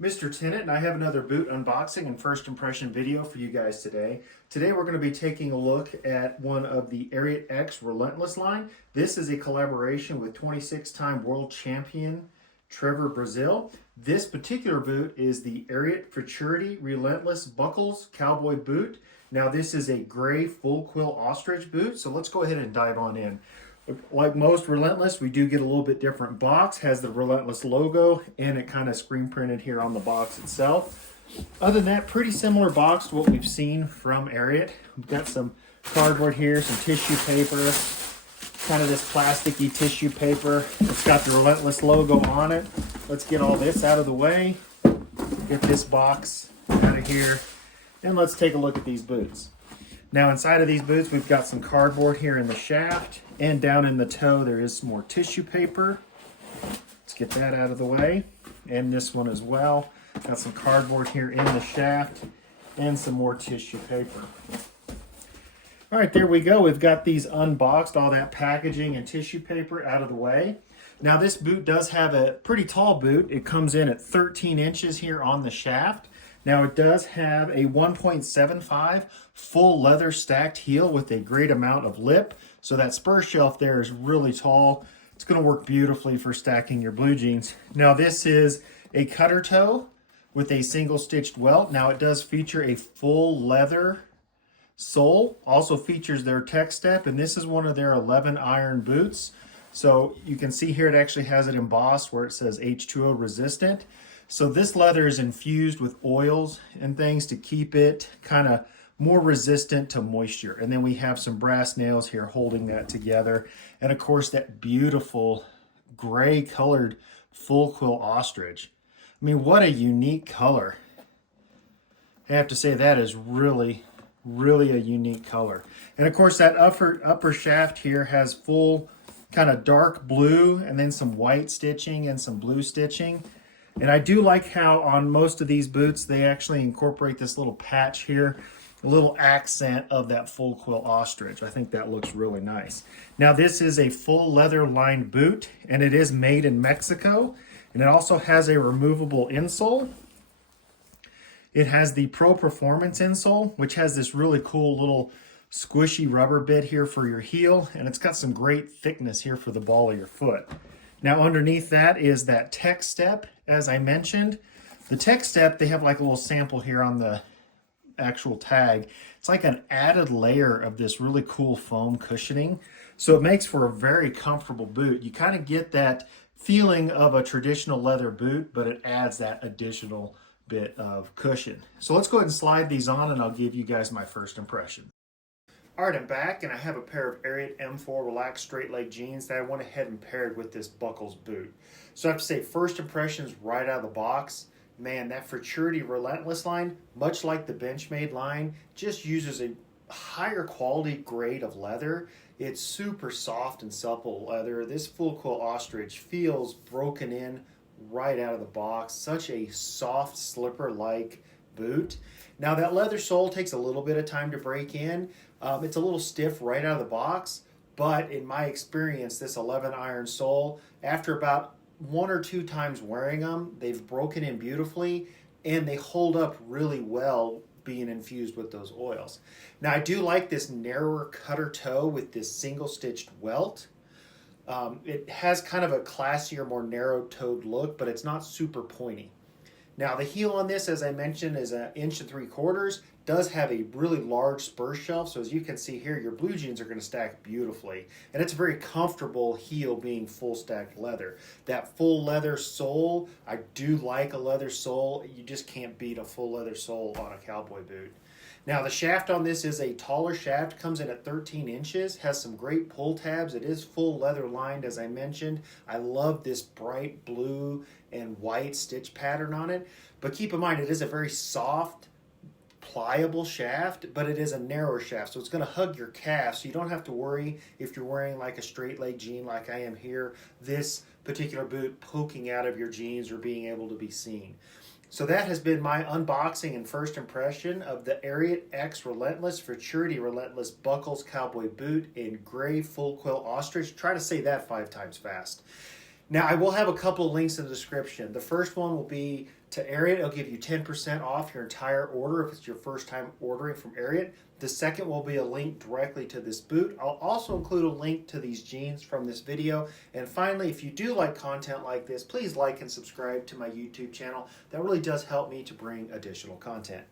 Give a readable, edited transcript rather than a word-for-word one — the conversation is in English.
Mr. Tennant, and I have another boot unboxing and first impression video for you guys today. Today we're going to be taking a look at one of the Ariat X Relentless line. This is a collaboration with 26-time World Champion Trevor Brazile. This particular boot is the Ariat Futurity Relentless Buckles Cowboy boot. Now this is a gray full-quill ostrich boot, so let's go ahead and dive on in. Like most Relentless, we do get a little bit different box. Has the Relentless logo, and it kind of screen printed here on the box itself. Other than that, pretty similar box to what we've seen from Ariat. We've got some cardboard here, some tissue paper, kind of this plasticky tissue paper. It's got the Relentless logo on it. Let's get all this out of the way. Get this box out of here, and let's take a look at these boots. Now inside of these boots, we've got some cardboard here in the shaft, and down in the toe there is some more tissue paper. Let's get that out of the way, and this one as well. Got some cardboard here in the shaft and some more tissue paper. All right, there we go. We've got these unboxed, all that packaging and tissue paper out of the way. Now this boot does have a pretty tall boot. It comes in at 13 inches here on the shaft. Now it does have a 1.75 full leather stacked heel with a great amount of lip. So that spur shelf there is really tall. It's going to work beautifully for stacking your blue jeans. Now this is a cutter toe with a single stitched welt. Now it does feature a full leather sole. Also features their TekStep, and this is one of their 11 iron boots. So you can see here it actually has it embossed where it says H2O resistant. So this leather is infused with oils and things to keep it kind of more resistant to moisture. And then we have some brass nails here holding that together. And of course that beautiful gray colored full quill ostrich. I mean, what a unique color. I have to say that is really a unique color. And of course that upper shaft here has full kind of dark blue and then some white stitching and some blue stitching. And I do like how on most of these boots, they actually incorporate this little patch here, a little accent of that full quill ostrich. I think that looks really nice. Now this is a full leather lined boot, and it is made in Mexico. And it also has a removable insole. It has the Pro Performance insole, which has this really cool little squishy rubber bit here for your heel. And it's got some great thickness here for the ball of your foot. Now underneath that is that TekStep, as I mentioned. The TekStep, they have like a little sample here on the actual tag. It's like an added layer of this really cool foam cushioning. So it makes for a very comfortable boot. You kind of get that feeling of a traditional leather boot, but it adds that additional bit of cushion. So let's go ahead and slide these on, and I'll give you guys my first impression. All right, I'm back, and I have a pair of Ariat M4 relaxed straight leg jeans that I went ahead and paired with this Buckles boot. So I have to say, first impressions right out of the box, man, that Futurity Relentless line, much like the Benchmade line, just uses a higher quality grade of leather. It's super soft and supple leather. This full quill ostrich feels broken in right out of the box. Such a soft slipper-like boot. Now that leather sole takes a little bit of time to break in. It's a little stiff right out of the box, but in my experience, this 11 iron sole, after about 1 or 2 times wearing them, they've broken in beautifully, and they hold up really well being infused with those oils. Now I do like this narrower cutter toe with this single stitched welt. It has kind of a classier, more narrow-toed look, but it's not super pointy. Now the heel on this, as I mentioned, is 1 3/4 inches. Does have a really large spur shelf, so as you can see here, your blue jeans are going to stack beautifully. And it's a very comfortable heel being full stacked leather. That full leather sole, I do like a leather sole. You just can't beat a full leather sole on a cowboy boot. Now the shaft on this is a taller shaft, comes in at 13 inches, has some great pull tabs. It is full leather lined, as I mentioned. I love this bright blue and white stitch pattern on it. But keep in mind, it is a very soft, pliable shaft, but it is a narrower shaft, so it's going to hug your calf, so you don't have to worry if you're wearing like a straight leg jean like I am here, this particular boot poking out of your jeans or being able to be seen. So that has been my unboxing and first impression of the Ariat X Relentless Futurity Relentless Buckles Cowboy Boot in gray full quill ostrich. Try to say that 5 times fast. Now, I will have a couple of links in the description. The first one will be to Ariat. It'll give you 10% off your entire order if it's your first time ordering from Ariat. The second will be a link directly to this boot. I'll also include a link to these jeans from this video. And finally, if you do like content like this, please like and subscribe to my YouTube channel. That really does help me to bring additional content.